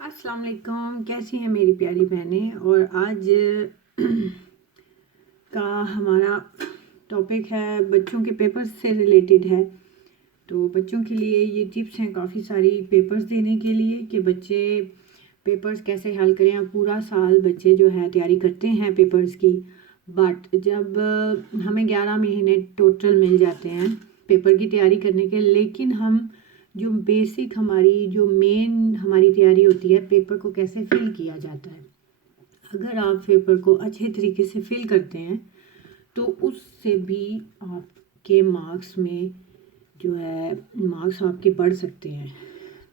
अस्सलाम वालेकुम, कैसी हैं मेरी प्यारी बहनें। और आज का हमारा टॉपिक है बच्चों के पेपर्स से रिलेटेड है। तो बच्चों के लिए ये टिप्स हैं काफ़ी सारी पेपर्स देने के लिए कि बच्चे पेपर्स कैसे हल करें। अब पूरा साल बच्चे जो है तैयारी करते हैं पेपर्स की, बट जब हमें 11 महीने टोटल मिल जाते हैं पेपर की तैयारी करने के, लेकिन हम जो बेसिक हमारी जो मेन हमारी तैयारी होती है पेपर को कैसे फिल किया जाता है, अगर आप पेपर को अच्छे तरीके से फिल करते हैं तो उससे भी आपके मार्क्स में जो है मार्क्स आपके बढ़ सकते हैं।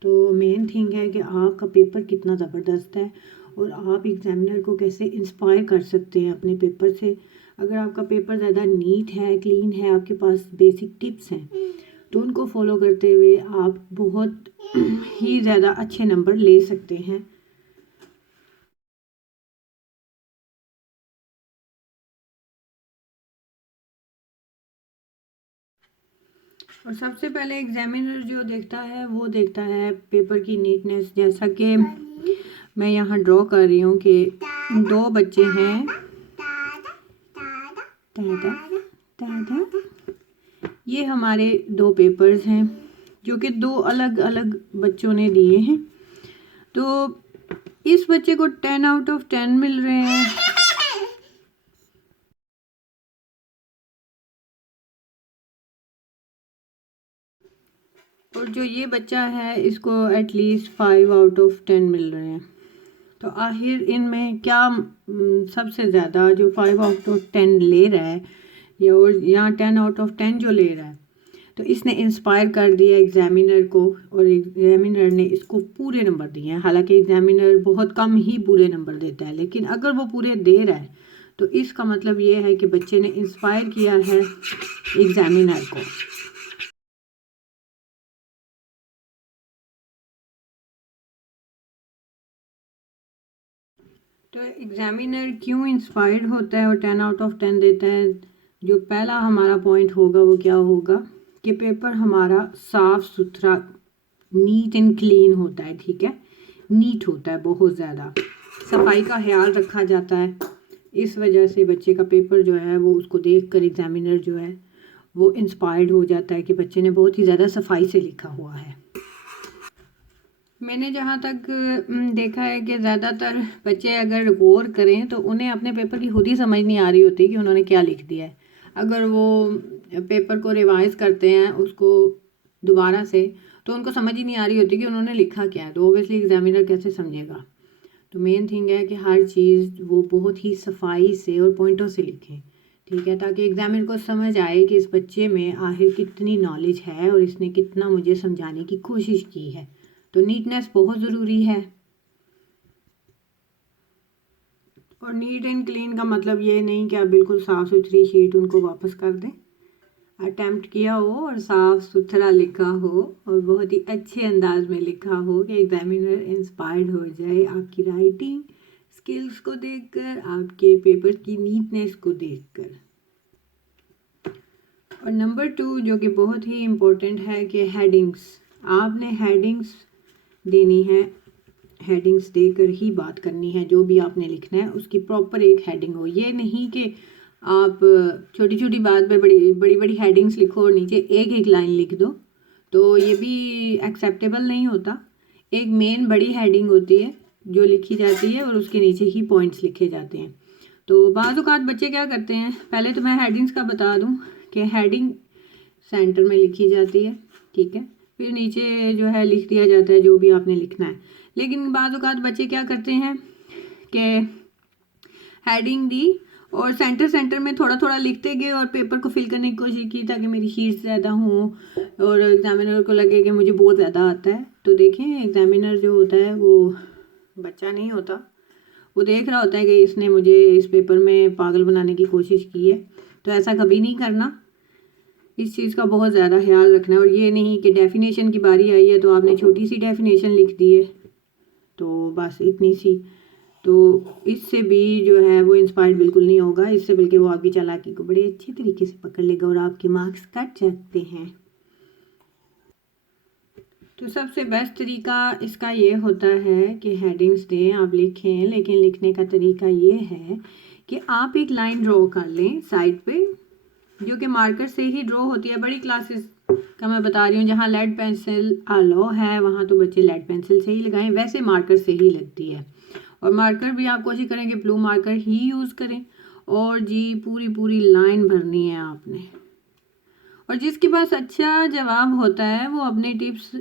तो मेन थिंग है कि आपका पेपर कितना ज़बरदस्त है और आप एग्ज़ामिनर को कैसे इंस्पायर कर सकते हैं अपने पेपर से। अगर आपका पेपर ज़्यादा नीट है, क्लीन है, आपके पास बेसिक टिप्स हैं, तो उनको फॉलो करते हुए आप बहुत ही ज़्यादा अच्छे नंबर ले सकते हैं। और सबसे पहले एग्जामिनर जो देखता है वो देखता है पेपर की नीटनेस। जैसा कि मैं यहाँ ड्रॉ कर रही हूँ कि दो बच्चे हैं, दादा दादा, ये हमारे दो पेपर्स हैं जो कि दो अलग अलग बच्चों ने दिए हैं। तो इस बच्चे को 10 आउट ऑफ 10 मिल रहे हैं, और जो ये बच्चा है इसको एटलीस्ट 5 आउट ऑफ 10 मिल रहे हैं। तो आखिर इनमें क्या सबसे ज़्यादा जो 5 आउट ऑफ 10 ले रहा है या और यहाँ 10 आउट ऑफ 10 जो ले रहा है, तो इसने इंस्पायर कर दिया एग्ज़ामिनर को और एग्ज़ामिनर ने इसको पूरे नंबर दिए हैं। हालांकि एग्ज़ामिनर बहुत कम ही पूरे नंबर देता है, लेकिन अगर वो पूरे दे रहा है तो इसका मतलब ये है कि बच्चे ने इंस्पायर किया है एग्ज़ामिनर को। तो एग्ज़ामिनर क्यों इंस्पायर्ड होता है और 10 आउट ऑफ 10 देता है? जो पहला हमारा पॉइंट होगा वो क्या होगा कि पेपर हमारा साफ़ सुथरा, नीट एंड क्लीन होता है। ठीक है, नीट होता है, बहुत ज़्यादा सफाई का ख्याल रखा जाता है। इस वजह से बच्चे का पेपर जो है वो उसको देख कर एग्ज़ामिनर जो है वो इंस्पायर्ड हो जाता है कि बच्चे ने बहुत ही ज़्यादा सफाई से लिखा हुआ है। मैंने जहाँ तक देखा है कि ज़्यादातर बच्चे अगर गौर करें तो उन्हें अपने पेपर की खुद ही समझ नहीं आ रही होती कि उन्होंने क्या लिख दिया है। अगर वो पेपर को रिवाइज करते हैं उसको दोबारा से, तो उनको समझ ही नहीं आ रही होती कि उन्होंने लिखा क्या है, तो ओबियसली एग्ज़ामिनर कैसे समझेगा। तो मेन थिंग है कि हर चीज़ वो बहुत ही सफाई से और पॉइंटों से लिखें, ठीक है, ताकि एग्ज़ामिनर को समझ आए कि इस बच्चे में आखिर कितनी नॉलेज है और इसने कितना मुझे समझाने की कोशिश की है। तो नीटनेस बहुत ज़रूरी है। और नीट एंड क्लीन का मतलब ये नहीं कि आप बिल्कुल साफ़ सुथरी शीट उनको वापस कर दें। अटेम्प्ट किया हो और साफ़ सुथरा लिखा हो और बहुत ही अच्छे अंदाज में लिखा हो कि एग्ज़ामिनर इंस्पायर्ड हो जाए आपकी राइटिंग स्किल्स को देखकर, आपके पेपर की नीटनेस को देखकर। और नंबर 2 जो कि बहुत ही इम्पोर्टेंट है कि हेडिंग्स, आपने हेडिंग्स देनी है। हेडिंग्स देकर ही बात करनी है। जो भी आपने लिखना है उसकी प्रॉपर एक हेडिंग हो। ये नहीं कि आप छोटी छोटी बात पे बड़ी बड़ी बड़ी हेडिंग्स लिखो और नीचे एक एक लाइन लिख दो, तो ये भी एक्सेप्टेबल नहीं होता। एक मेन बड़ी हेडिंग होती है जो लिखी जाती है और उसके नीचे ही पॉइंट्स लिखे जाते हैं। तो बाज़ औक़ात बच्चे क्या करते हैं, पहले तो मैं हेडिंग्स का बता दूं कि हेडिंग सेंटर में लिखी जाती है, ठीक है, फिर नीचे जो है लिख दिया जाता है जो भी आपने लिखना है। लेकिन बाज़ औक़ात बच्चे क्या करते हैं कि हेडिंग दी और सेंटर सेंटर में थोड़ा थोड़ा लिखते गए और पेपर को फिल करने की कोशिश की ताकि मेरी शीट्स ज़्यादा हों और एग्ज़ामिनर को लगे कि मुझे बहुत ज़्यादा आता है। तो देखें, एग्ज़ामिनर जो होता है वो बच्चा नहीं होता, वो देख रहा होता है कि इसने मुझे इस पेपर में पागल बनाने की कोशिश की है। तो ऐसा कभी नहीं करना, इस चीज़ का बहुत ज़्यादा ख्याल रखना है। और ये नहीं कि डेफिनेशन की बारी आई है तो आपने छोटी सी डेफिनेशन लिख दी है, तो बस इतनी सी, तो इससे भी जो है वो इंस्पायर्ड बिल्कुल नहीं होगा। इससे बल्कि वो आपकी चालाकी को बड़े अच्छे तरीके से पकड़ लेगा और आपके मार्क्स कट जाते हैं। तो सबसे बेस्ट तरीका इसका ये होता है कि हेडिंग्स दें, आप लिखें, लेकिन लिखने का तरीका ये है कि आप एक लाइन ड्रॉ कर लें साइड पे, जो कि मार्कर से ही ड्रॉ होती है। बड़ी क्लासेस का मैं बता रही हूँ, जहाँ लेड पेंसिल अलो है वहाँ तो बच्चे लेड पेंसिल से ही लगाएं, वैसे मार्कर से ही लगती है। और मार्कर भी आप कोशिश करें कि ब्लू मार्कर ही यूज़ करें। और जी पूरी पूरी लाइन भरनी है आपने। और जिसके पास अच्छा जवाब होता है वो अपने टिप्स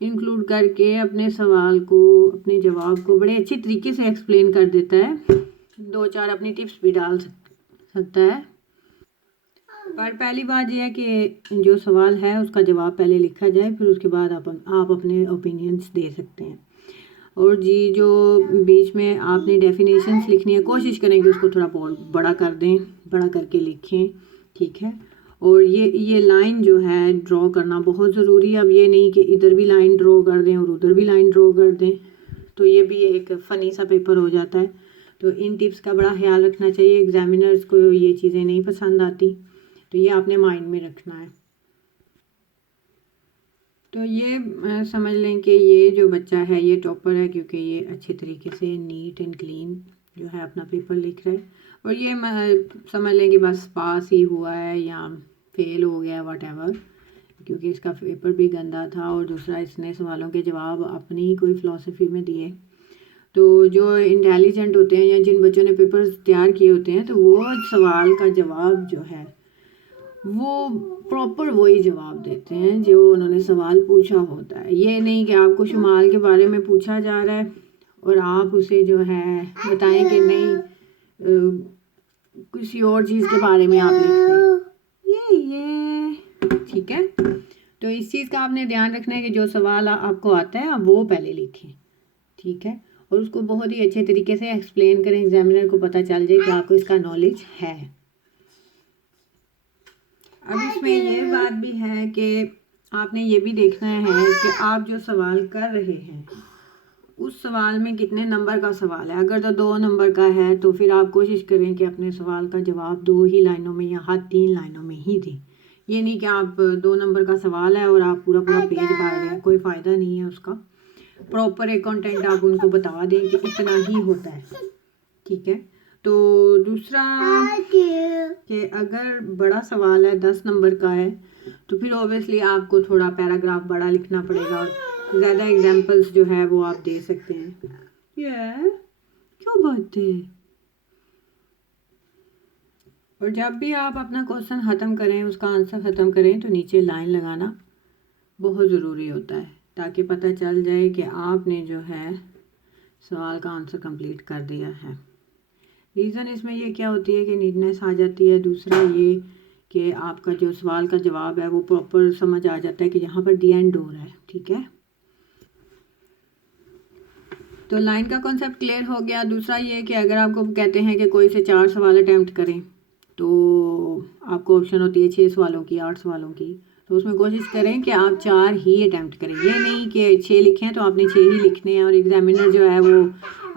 इंक्लूड करके अपने सवाल को, अपने जवाब को बड़े अच्छे तरीके से एक्सप्लेन कर देता है। 2-4 अपनी टिप्स भी डाल सकता है। पर पहली बात यह है कि जो सवाल है उसका जवाब पहले लिखा जाए, फिर उसके बाद आप अपने ओपिनियंस दे सकते हैं। और जी जो बीच में आपने डेफिनेशंस लिखनी है, कोशिश करें कि उसको थोड़ा बड़ा कर दें, बड़ा करके लिखें, ठीक है। और ये लाइन जो है ड्रॉ करना बहुत ज़रूरी है। अब ये नहीं कि इधर भी लाइन ड्रॉ कर दें और उधर भी लाइन ड्रॉ कर दें, तो ये भी एक फ़नी सा पेपर हो जाता है। तो इन टिप्स का बड़ा ख्याल रखना चाहिए। एग्जामिनर्स को ये चीज़ें नहीं पसंद आती, तो ये आपने माइंड में रखना है। तो ये समझ लें कि ये जो बच्चा है ये टॉपर है, क्योंकि ये अच्छे तरीके से नीट एंड क्लीन जो है अपना पेपर लिख रहा है। और ये समझ लें कि बस पास ही हुआ है या फेल हो गया व्हाटएवर, क्योंकि इसका पेपर भी गंदा था और दूसरा इसने सवालों के जवाब अपनी कोई फ़िलासफ़ी में दिए। तो जो इंटेलिजेंट होते हैं या जिन बच्चों ने पेपर तैयार किए होते हैं, तो वो सवाल का जवाब जो है वो प्रॉपर वही जवाब देते हैं जो उन्होंने सवाल पूछा होता है। ये नहीं कि आपको शुमाल के बारे में पूछा जा रहा है और आप उसे जो है बताएं कि नहीं किसी और चीज़ के बारे में आप लिख रहे हैं। ये ठीक है। तो इस चीज़ का आपने ध्यान रखना है कि जो सवाल आपको आता है आप वो पहले लिखें, ठीक है। और उसको बहुत ही अच्छे तरीके से एक्सप्लेन करें, एग्जामिनर को पता चल जाए कि आपको इसका नॉलेज है। अब इसमें ये बात भी है कि आपने ये भी देखना है कि आप जो सवाल कर रहे हैं उस सवाल में कितने नंबर का सवाल है। अगर तो 2 नंबर का है तो फिर आप कोशिश करें कि अपने सवाल का जवाब 2 ही लाइनों में या 3 लाइनों में ही दें। ये नहीं कि आप 2 नंबर का सवाल है और आप पूरा पूरा पेज भर रहे हैं, कोई फ़ायदा नहीं है उसका। प्रॉपर एक कंटेंट आप उनको बता दें कि इतना ही होता है, ठीक है। तो दूसरा कि अगर बड़ा सवाल है 10 नंबर का है तो फिर ऑब्वियसली आपको थोड़ा पैराग्राफ बड़ा लिखना पड़ेगा और ज़्यादा एग्जांपल्स जो है वो आप दे सकते हैं। ये क्या बात है। और जब भी आप अपना क्वेश्चन ख़त्म करें, उसका आंसर ख़त्म करें, तो नीचे लाइन लगाना बहुत ज़रूरी होता है, ताकि पता चल जाए कि आपने जो है सवाल का आंसर कंप्लीट कर दिया है। रीज़न इसमें ये क्या होती है कि नीटनेस आ जाती है। दूसरा ये कि आपका जो सवाल का जवाब है वो प्रॉपर समझ आ जाता है कि यहाँ पर दी एंड हो रहा है, ठीक है। तो लाइन का कॉन्सेप्ट क्लियर हो गया। दूसरा ये कि अगर आपको कहते हैं कि कोई से 4 सवाल अटैम्प्ट करें, तो आपको ऑप्शन होती है 6 सवालों की, 8 सवालों की। तो उसमें कोशिश करें कि आप 4 ही अटैम्प्ट करें। ये नहीं कि 6 लिखे हैं तो आपने 6 ही लिखने हैं और एग्जामिनर जो है वो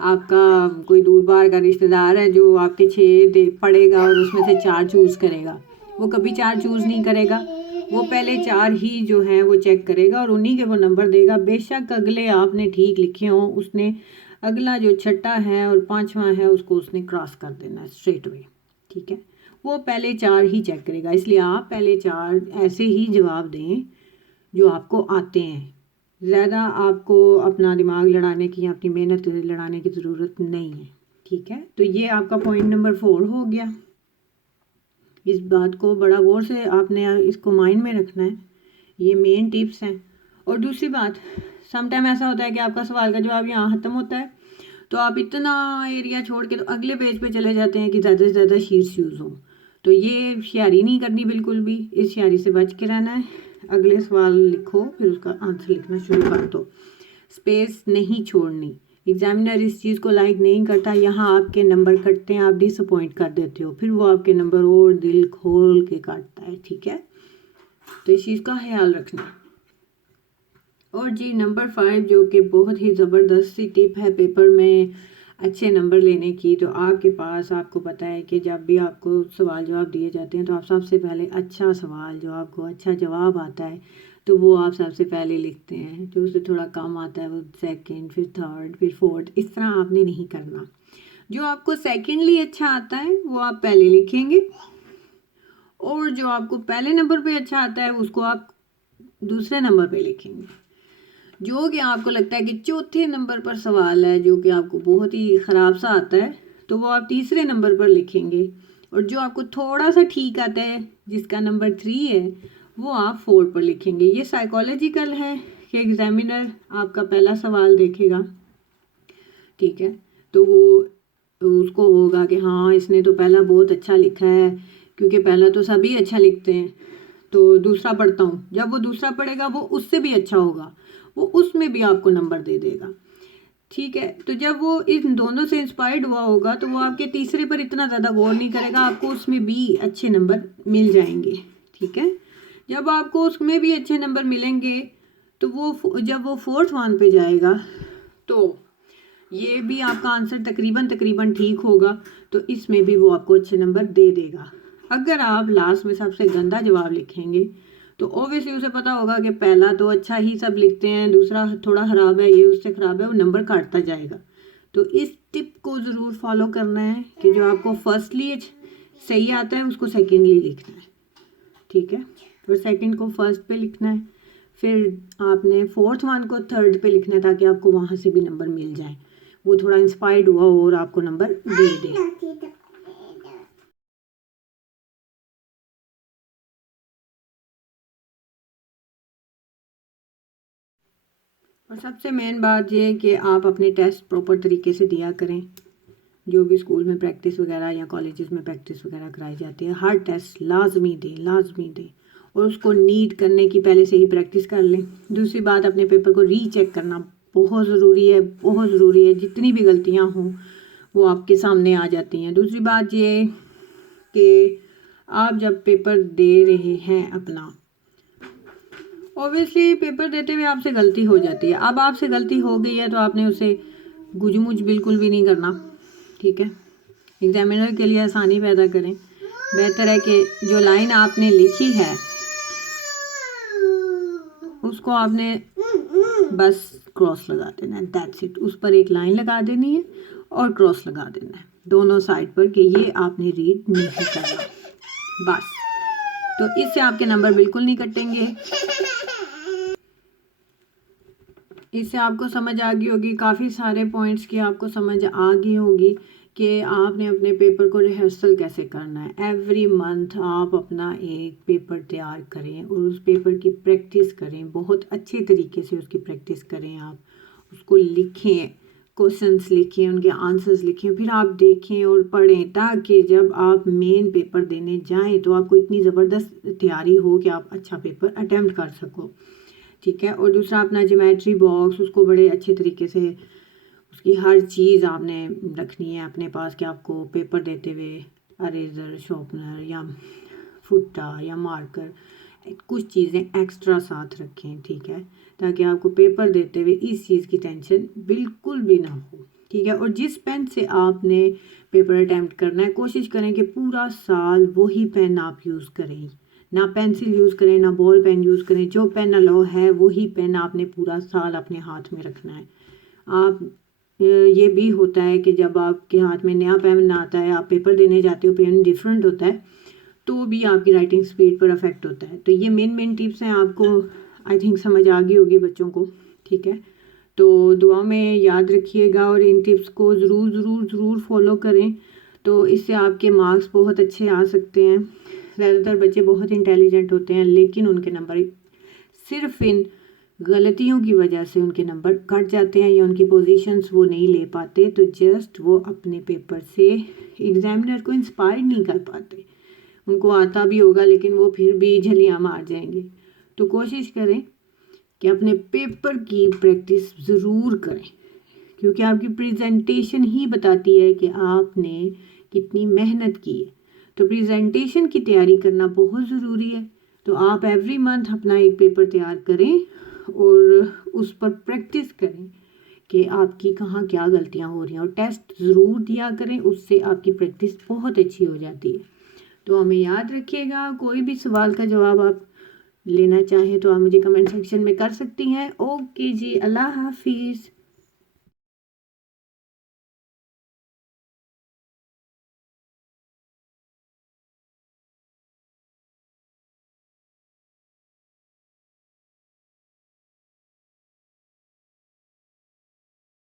आपका कोई दूर बार का रिश्तेदार है जो आपके 6 पढ़ेगा और उसमें से 4 चूज़ करेगा। वो कभी 4 चूज़ नहीं करेगा, वो पहले 4 ही जो हैं वो चेक करेगा और उन्हीं के वो नंबर देगा। बेशक अगले आपने ठीक लिखे हों, उसने अगला जो छठा है और 5वां है उसको उसने क्रॉस कर देना है स्ट्रेट वे, ठीक है। वो पहले 4 ही चेक करेगा, इसलिए आप पहले 4 ऐसे ही जवाब दें जो आपको आते हैं। ज़्यादा आपको अपना दिमाग लड़ाने की, अपनी मेहनत लड़ाने की ज़रूरत नहीं है, ठीक है। तो ये आपका पॉइंट नंबर 4 हो गया। इस बात को बड़ा गौर से आपने इसको माइंड में रखना है, ये मेन टिप्स हैं। और दूसरी बात, सम टाइम ऐसा होता है कि आपका सवाल का जवाब यहाँ ख़त्म होता है तो आप इतना एरिया छोड़ के तो अगले पेज पे चले जाते हैं कि ज़्यादा से ज़्यादा शीट्स यूज़ हो। तो ये होशियारी नहीं करनी बिल्कुल भी, इस होशियारी से बच के रहना है। अगले सवाल लिखो, फिर उसका आंसर लिखना शुरू कर दो, स्पेस नहीं छोड़नी। एग्जामिनर इस चीज़ को लाइक नहीं करता, यहाँ आपके नंबर कटते हैं, आप डिसअपॉइंट कर देते हो, फिर वो आपके नंबर और दिल खोल के काटता है, ठीक है। तो इस चीज़ का ख्याल रखना। और जी नंबर 5 जो कि बहुत ही ज़बरदस्त सी टिप है पेपर में अच्छे नंबर लेने की, तो आपके पास, आपको पता है कि जब भी आपको सवाल जवाब दिए जाते हैं तो आप सबसे पहले अच्छा सवाल जो आपको अच्छा जवाब आता है तो वो आप सबसे पहले लिखते हैं। जो उससे थोड़ा कम आता है वो सेकंड, फिर थर्ड, फिर फोर्थ। इस तरह आपने नहीं करना। जो आपको सेकेंडली अच्छा आता है वो आप पहले लिखेंगे, और जो आपको पहले नंबर पे अच्छा आता है उसको आप दूसरे नंबर पे लिखेंगे। जो कि आपको लगता है कि चौथे नंबर पर सवाल है जो कि आपको बहुत ही ख़राब सा आता है तो वो आप तीसरे नंबर पर लिखेंगे, और जो आपको थोड़ा सा ठीक आता है जिसका नंबर 3 है वो आप 4 पर लिखेंगे। ये साइकोलॉजिकल है कि एग्जामिनर आपका पहला सवाल देखेगा, ठीक है, तो वो उसको होगा कि हाँ इसने तो पहला बहुत अच्छा लिखा है, क्योंकि पहला तो सभी अच्छा लिखते हैं, तो दूसरा पढ़ता हूँ। जब वो दूसरा पढ़ेगा वो उससे भी अच्छा होगा, वो उसमें भी आपको नंबर दे देगा, ठीक है। तो जब वो इन दोनों से इंस्पायर्ड हुआ होगा तो वो आपके तीसरे पर इतना ज़्यादा गौर नहीं करेगा, आपको उसमें भी अच्छे नंबर मिल जाएंगे, ठीक है। जब आपको उसमें भी अच्छे नंबर मिलेंगे तो वो जब वो 4th वन पे जाएगा तो ये भी आपका आंसर तकरीबन तकरीबन ठीक होगा, तो इसमें भी वो आपको अच्छे नंबर दे देगा। अगर आप लास्ट में सबसे गंदा जवाब लिखेंगे तो ऑब्वियसली उसे पता होगा कि पहला तो अच्छा ही सब लिखते हैं, दूसरा थोड़ा ख़राब है, ये उससे ख़राब है, वो नंबर काटता जाएगा। तो इस टिप को ज़रूर फॉलो करना है कि जो आपको फर्स्टली सही आता है उसको सेकेंडली लिखना है, ठीक है, और सेकेंड को फर्स्ट पे लिखना है, फिर आपने 4th वन को 3rd पे लिखना है ताकि आपको वहाँ से भी नंबर मिल जाए, वो थोड़ा इंस्पायर्ड हुआ और आपको नंबर दे दे। और सबसे मेन बात ये है कि आप अपने टेस्ट प्रॉपर तरीके से दिया करें। जो भी स्कूल में प्रैक्टिस वगैरह या कॉलेजेस में प्रैक्टिस वगैरह कराई जाती है, हर टेस्ट लाजमी दें और उसको नीट करने की पहले से ही प्रैक्टिस कर लें। दूसरी बात, अपने पेपर को रीचेक करना बहुत ज़रूरी है, बहुत ज़रूरी है। जितनी भी गलतियाँ हों वो आपके सामने आ जाती हैं। दूसरी बात ये कि आप जब पेपर दे रहे हैं अपना, ऑब्वियसली पेपर देते हुए आपसे गलती हो जाती है। अब आपसे गलती हो गई है तो आपने उसे गुजमुज बिल्कुल भी नहीं करना, ठीक है। एग्जामिनर के लिए आसानी पैदा करें। बेहतर है कि जो लाइन आपने लिखी है उसको आपने बस क्रॉस लगा देना है, दैट्स इट। उस पर एक लाइन लगा देनी है और क्रॉस लगा देना है दोनों साइड पर कि ये आपने रीड नहीं करना, बस। तो इससे आपके नंबर बिल्कुल नहीं कटेंगे। इससे आपको समझ आ गई होगी, काफ़ी सारे पॉइंट्स की आपको समझ आ गई होगी कि आपने अपने पेपर को रिहर्सल कैसे करना है। एवरी मंथ आप अपना एक पेपर तैयार करें और उस पेपर की प्रैक्टिस करें, बहुत अच्छे तरीके से उसकी प्रैक्टिस करें। आप उसको लिखें, क्वेश्चंस लिखें, उनके आंसर्स लिखें, फिर आप देखें और पढ़ें ताकि जब आप मेन पेपर देने जाएं तो आपको इतनी ज़बरदस्त तैयारी हो कि आप अच्छा पेपर अटेम्प्ट कर सको, ठीक है। और दूसरा, अपना ज्योमेट्री बॉक्स, उसको बड़े अच्छे तरीके से उसकी हर चीज़ आपने रखनी है अपने पास कि आपको पेपर देते हुए अरेजर, शॉर्पनर या फुट्टा या मार्कर कुछ चीज़ें एक्स्ट्रा साथ रखें, ठीक है, ताकि आपको पेपर देते हुए इस चीज़ की टेंशन बिल्कुल भी ना हो, ठीक है। और जिस पेन से आपने पेपर अटैम्प्ट करना है, कोशिश करें कि पूरा साल वही पेन आप यूज़ करें, ना पेंसिल यूज़ करें, ना बॉल पेन यूज़ करें। जो पेन अलाउ है वही पेन आपने पूरा साल अपने हाथ में रखना है। आप ये भी होता है कि जब आपके हाथ में नया पेन आता है, आप पेपर देने जाते हो, पेन डिफरेंट होता है, तो भी आपकी राइटिंग स्पीड पर अफेक्ट होता है। तो ये मेन टिप्स हैं, आपको आई थिंक समझ आ गई होगी बच्चों को, ठीक है। तो दुआ में याद रखिएगा और इन टिप्स को ज़रूर फॉलो करें, तो इससे आपके मार्क्स बहुत अच्छे आ सकते हैं। ज़्यादातर बच्चे बहुत इंटेलिजेंट होते हैं लेकिन उनके नंबर सिर्फ इन गलतियों की वजह से उनके नंबर कट जाते हैं या उनकी पोजीशंस वो नहीं ले पाते, तो जस्ट वो अपने पेपर से एग्जामिनर को इंस्पायर नहीं कर पाते। उनको आता भी होगा लेकिन वो फिर भी झलियाँ मार जाएंगे। तो कोशिश करें कि अपने पेपर की प्रैक्टिस ज़रूर करें, क्योंकि आपकी प्रेजेंटेशन ही बताती है कि आपने कितनी मेहनत की है। तो प्रेजेंटेशन की तैयारी करना बहुत ज़रूरी है। तो आप एवरी मंथ अपना एक पेपर तैयार करें और उस पर प्रैक्टिस करें कि आपकी कहाँ क्या गलतियाँ हो रही हैं, और टेस्ट ज़रूर दिया करें, उससे आपकी प्रैक्टिस बहुत अच्छी हो जाती है। तो हमें याद रखिएगा, कोई भी सवाल का जवाब आप लेना चाहें तो आप मुझे कमेंट सेक्शन में कर सकती हैं। ओके जी, अल्लाह हाफिज़।